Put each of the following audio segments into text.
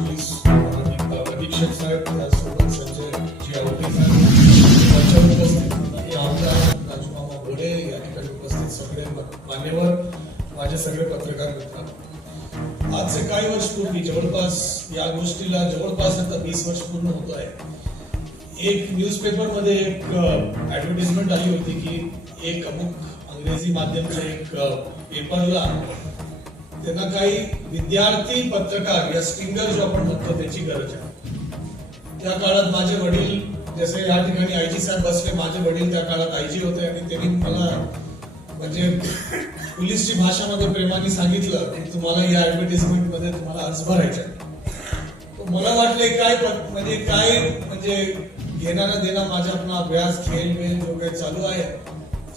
वरिष्ठ अधीक्षक साहेब त्यासोबत संजय जी आवटे साहेब उपस्थित आणि आमदार राजूमामा या ठिकाणी उपस्थित सगळे मान्यवर माझे सगळे पत्रकार मित्र काही वर्ष जवळपास या गोष्टीला जवळपास आता वीस वर्ष पूर्ण होत आहे एक न्यूजपेपरमध्ये एक ऍडव्हर्टिजमेंट आली होती की एक अमुक अंग्रेजी माध्यमच्या एक पेपरला त्यांना काही विद्यार्थी पत्रकार या स्टिंगर जो आपण म्हणतो त्याची गरज आहे. त्या काळात माझे वडील जसे या ठिकाणी आयजी साहेब बसले माझे वडील त्या काळात आयजी होते आणि त्यांनी मला म्हणजे पोलीसची भाषामध्ये प्रेमाने सांगितलं की तुम्हाला या ऍडव्हर्टिजमेंटमध्ये तुम्हाला अर्ज भरायचा मला वाटले काय म्हणजे काय म्हणजे घेणारा देणं माझा आपला अभ्यास खेळ वेळ जो काही चालू आहे.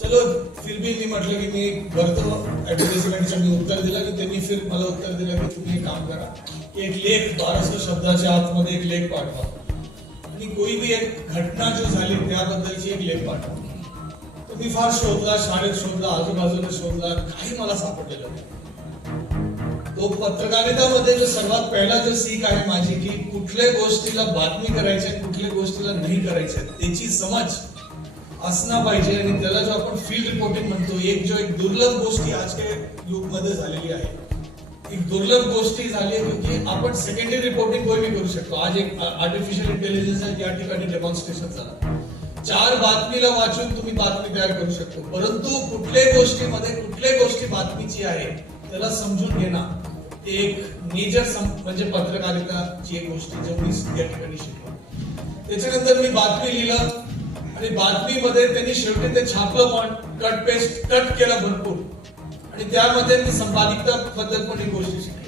चलो फिर भी मी म्हटलं की मी भरतो. ऍडव्हर्टिजमेंटचं मी उत्तर दिलं की त्यांनी फिर मला उत्तर दिलं की तुम्ही काम करा. एक लेख बाराशे शब्दाच्या आतमध्ये एक लेख पाठवा. आणि कोई भी एक घटना जो झाली त्याबद्दलची एक लेख पाठवा. तर मी फार शोधला शाळेत शोधला आजूबाजूला शोधला काही मला सापडलेलं नाही. तो पत्रकारितामध्ये जो सर्वात पहिला जो सीख आहे माझी की कुठल्या गोष्टीला बातमी करायची कुठल्या गोष्टीला नाही करायच्या त्याची समज असणं पाहिजे आणि त्याला जो आपण फील्ड रिपोर्टिंग म्हणतो एक जो एक दुर्लभ गोष्टी आजच्या युगमध्ये झालेली आहे. एक दुर्लभ गोष्टी झाली आहे की आपण सेकंडरी रिपोर्टिंग कोणी करू शकतो. आज एक आर्टिफिशियल इंटेलिजन्स या ठिकाणी डेमॉन्स्ट्रेशन झालं. चार बातमीला वाचून तुम्ही बातमी तयार करू शकतो. परंतु कुठल्याही गोष्टीमध्ये कुठल्याही गोष्टी बातमीची आहे त्याला समजून घेणं ते एक मेजर म्हणजे पत्रकारिताची एक गोष्ट जो मी या ठिकाणी शिकलो. त्याच्यानंतर मी बातमी लिहिलं. आणि बातमीमध्ये त्यांनी शेवटी ते छापलं पण कट पेस्ट कट केलं भरपूर. आणि त्यामध्ये मी संपादिकता बद्दल पण एक शिकली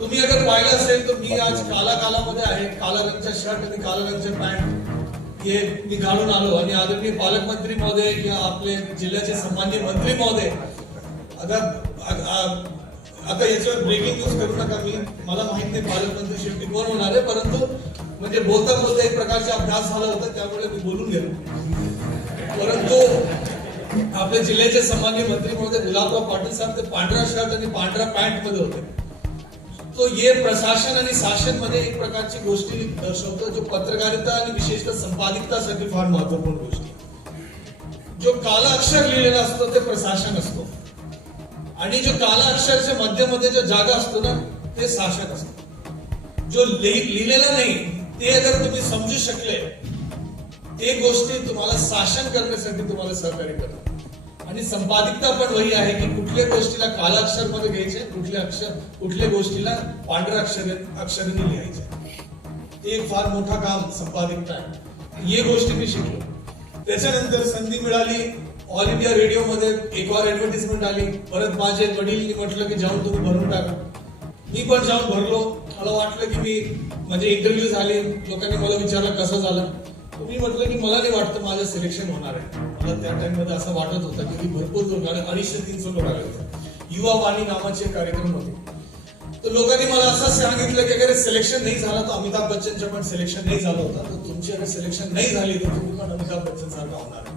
तुम्ही अगर पाहिलं असेल तर मी आज काला कालामध्ये आहे. काला रंगचा शर्ट आणि काला रंगचे पॅन्ट हे मी घालून आलो. आणि आदरणीय पालकमंत्री महोदय किंवा आपले जिल्ह्याचे सन्मान्य मंत्री महोदय आता आता याच्यावर ब्रेकिंग न्यूज करू नका मी. मला माहीत नाही पालकमंत्री शेवटी कोण होणार आहे परंतु म्हणजे बोलता बोलता एक प्रकारचा अभ्यास झाला होता त्यामुळे मी बोलून गेलो. परंतु आपल्या जिल्ह्याचे सन्मान्य मंत्री महोदय गुलाबराव पाटील साहेब ते पांढरा शर्ट आणि पांढरा पॅन्टमध्ये होते. तो ये प्रशासन आणि शासनमध्ये एक प्रकारची गोष्टी दर्शवतो जो पत्रकारिता आणि विशेषतः संपादिकतासाठी फार महत्त्वपूर्ण गोष्ट. जो काला अक्षर लिहिलेला असतो ते प्रशासन असतो. आणि जो काला अक्षरच्या मध्यमध्ये जो जागा असतो ना ते शासन असतो. जो लिहि- लिहिलेला नाही ते जर तुम्ही समजू शकले ते गोष्टी तुम्हाला शासन करण्यासाठी तुम्हाला सहकार्य करतात. आणि संपादिकता पण वही आहे की कुठल्या गोष्टीला काला अक्षरमध्ये घ्यायचे कुठल्या अक्षर कुठल्या गोष्टीला पांढऱ्या अक्षर अक्षराने लिहायचे. ते एक फार मोठा काम संपादिकता आहे. हे गोष्टी मी शिकलो. त्याच्यानंतर संधी मिळाली ऑल इंडिया रेडिओ मध्ये एक वार ऍडव्हर्टिजमेंट आली. परत माझे वडील म्हटलं की जाऊन तुम्ही भरून टाका. मी पण जाऊन भरलो. मला वाटलं की मी म्हणजे इंटरव्ह्यू झाले. लोकांनी मला विचारलं कसं झालं. मी म्हटलं की मला नाही वाटतं माझं सिलेक्शन होणार आहे. मला त्या टाइममध्ये असं वाटत होतं की भरपूर लोक आणि अडीचशे तीनशे लोक आले होते. युवा वाणी नावाचे कार्यक्रम होते. तर लोकांनी मला असं सांगितलं की अगर सिलेक्शन नाही झालं तर अमिताभ बच्चनचं पण सिलेक्शन नाही झालं होतं. तर तुमची अगर सिलेक्शन नाही झाली तर तुम्ही पण अमिताभ बच्चन सारखा होणार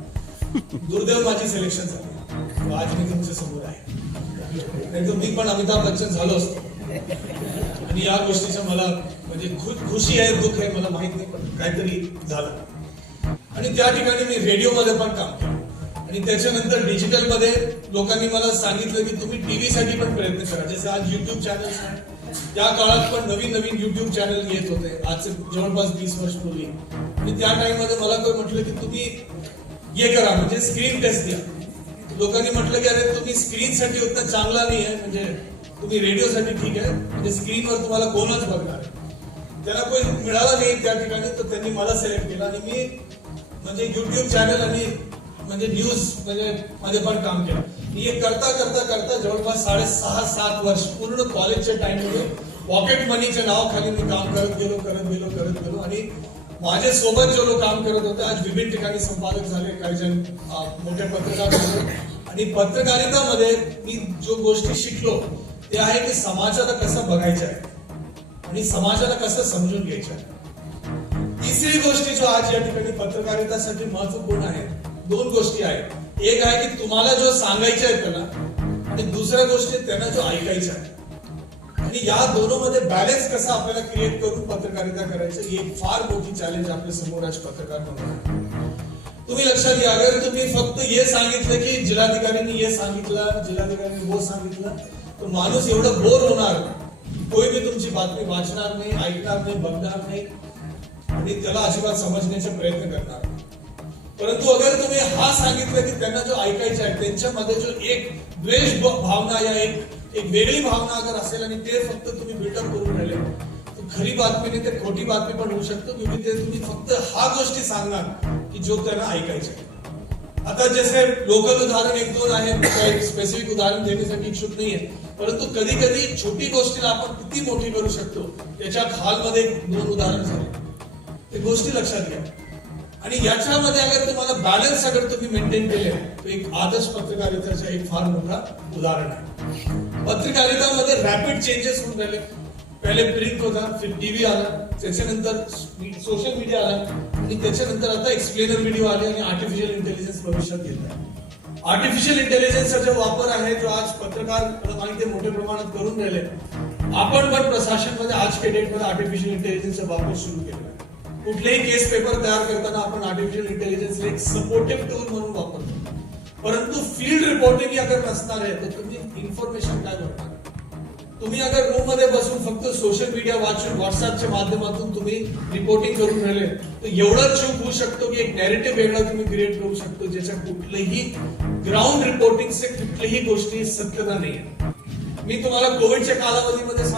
दुर्दैव माझी सिलेक्शन झाली. आज मी तुमच्यासमोर आहे. नाही तर मी पण अमिताभ बच्चन झालो असतो. आणि या गोष्टीचं मला म्हणजे खुशी आहे दुःख आहे मला माहीत नाही पण काहीतरी झालं. आणि त्या ठिकाणी मी रेडिओमध्ये पण काम केलं. आणि त्याच्यानंतर डिजिटलमध्ये लोकांनी मला सांगितलं की तुम्ही टीव्ही साठी पण प्रयत्न करा. जसे आज युट्यूब चॅनल्स त्या काळात पण नवीन नवीन युट्यूब चॅनल येत होते. आजचे जवळपास वीस वर्ष पूर्वी. आणि त्या टाइममध्ये मला कोण म्हटलं की तुम्ही हे करा म्हणजे स्क्रीन टेस्ट द्या. लोकांनी म्हटलं की अरे तुम्ही स्क्रीन साठी चांगला नाही आहे म्हणजे तुम्ही रेडिओसाठी ठीक आहे म्हणजे स्क्रीनवर तुम्हाला कोणच बघणार त्याला कोणी मिळाला नाही त्या ठिकाणी तर त्यांनी मला सिलेक्ट केलं आणि मी म्हणजे युट्यूब चॅनल आणि म्हणजे न्यूज म्हणजे मध्ये पण काम केलं. मी हे करता करता करता जवळपास साडेसहा सात वर्ष पूर्ण कॉलेजच्या टाइममध्ये पॉकेट मनीच्या नावाखाली मी काम करत गेलो करत गेलो करत गेलो आणि माझ्या सोबत जे लोक काम करत होते आज विभिन्न ठिकाणी संपादक झाले काही जण मोठे पत्रकार आणि पत्रकारितामध्ये मी जो गोष्टी शिकलो ते आहे की समाजाला कसं बघायचं आहे आणि समाजाला कसं समजून घ्यायचं आहे. तिसरी गोष्टी जो आज या ठिकाणी पत्रकारितासाठी महत्त्वपूर्ण आहे दोन गोष्टी आहेत. एक आहे की तुम्हाला जो सांगायचं आहे त्यांना आणि दुसऱ्या गोष्टी त्यांना जो ऐकायचं आहे. आणि या दोनोंमध्ये बॅलेन्स कसा आपल्याला क्रिएट करून पत्रकारिता करायचं ही एक फार मोठी चॅलेंज आपल्यासमोर आज पत्रकार म्हणून तुम्ही लक्षात घ्या अगर तुम्ही फक्त हे सांगितलं की जिल्हाधिकाऱ्यांनी हे सांगितलं जिल्हाधिकाऱ्यांनी वो सांगितलं तो माणूस एवढं बोर होणार कोई बी तुमची बातमी वाचणार नाही ऐकणार नाही बघणार नाही आणि त्याला अजिबात समजण्याचा प्रयत्न करणार परंतु अगर तुम्ही हा सांगितलं की त्यांना जो ऐकायचं आहे त्यांच्यामध्ये जो एक द्वेष भावना या एक एक वेगळी भावना अगर असेल आणि ते फक्त तुम्ही बिल्डअप करून राहिले तर खरी बातमी नाही ते खोटी बातमी पण होऊ शकतो. तुम्ही ते तुम्ही फक्त हा गोष्टी सांगणार की जो त्यांना ऐकायचा आहे. आता जसे लोकल उदाहरण एक दोन आहे स्पेसिफिक उदाहरण देण्यासाठी इच्छुक नाहीये. परंतु कधी कधी छोटी गोष्टीला आपण किती मोठी करू शकतो याच्या खालमध्ये दोन उदाहरण झाले. ते गोष्टी लक्षात घ्या. आणि याच्यामध्ये अगर तुम्हाला बॅलन्स अगर तुम्ही मेंटेन केले तर एक आदर्श पत्रकारितेचं एक फार मोठा उदाहरण आहे. पत्रकारितामध्ये रॅपिड चेंजेस होऊन राहिले. पहिले प्रिंट होता फिर टीव्ही आला त्याच्यानंतर सोशल मीडिया आला, आणि त्याच्यानंतर आता एक्सप्लेनर व्हिडिओ आले आणि आर्टिफिशियल इंटेलिजन्स भविष्यात येत आर्टिफिशियल इंटेलिजन्सचा जो वापर आहे जो आज पत्रकार माहिती आहे मोठ्या प्रमाणात करून राहिले. आपण पण प्रशासनमध्ये आजच्या डेटमध्ये आर्टिफिशियल इंटेलिजन्सचा वापर सुरू केला कुठलेही केस पेपर तयार करताना आपण आर्टिफिशियल इंटेलिजन्स एक सपोर्टिव्ह टूल म्हणून वापरतो. परंतु फ़ील्ड रिपोर्टिंग अगर नसणार आहे, तर तुम्ही इन्फॉर्मेशन काय भरणार? तुम्ही अगर रूममध्ये बसून फक्त सोशल मीडिया वाचून व्हॉट्सअपच्या माध्यमातून तुम्ही रिपोर्टिंग करून राहिले तर एवढा चूक होऊ शकतो की एक नॅरेटिव्ह वेगळा तुम्ही क्रिएट करू शकतो ज्याच्या कुठलेही ग्राउंड रिपोर्टिंगचे कुठलीही गोष्टी सत्यता नाही मी तुम्हाला कोविडच्या कालावधीमध्ये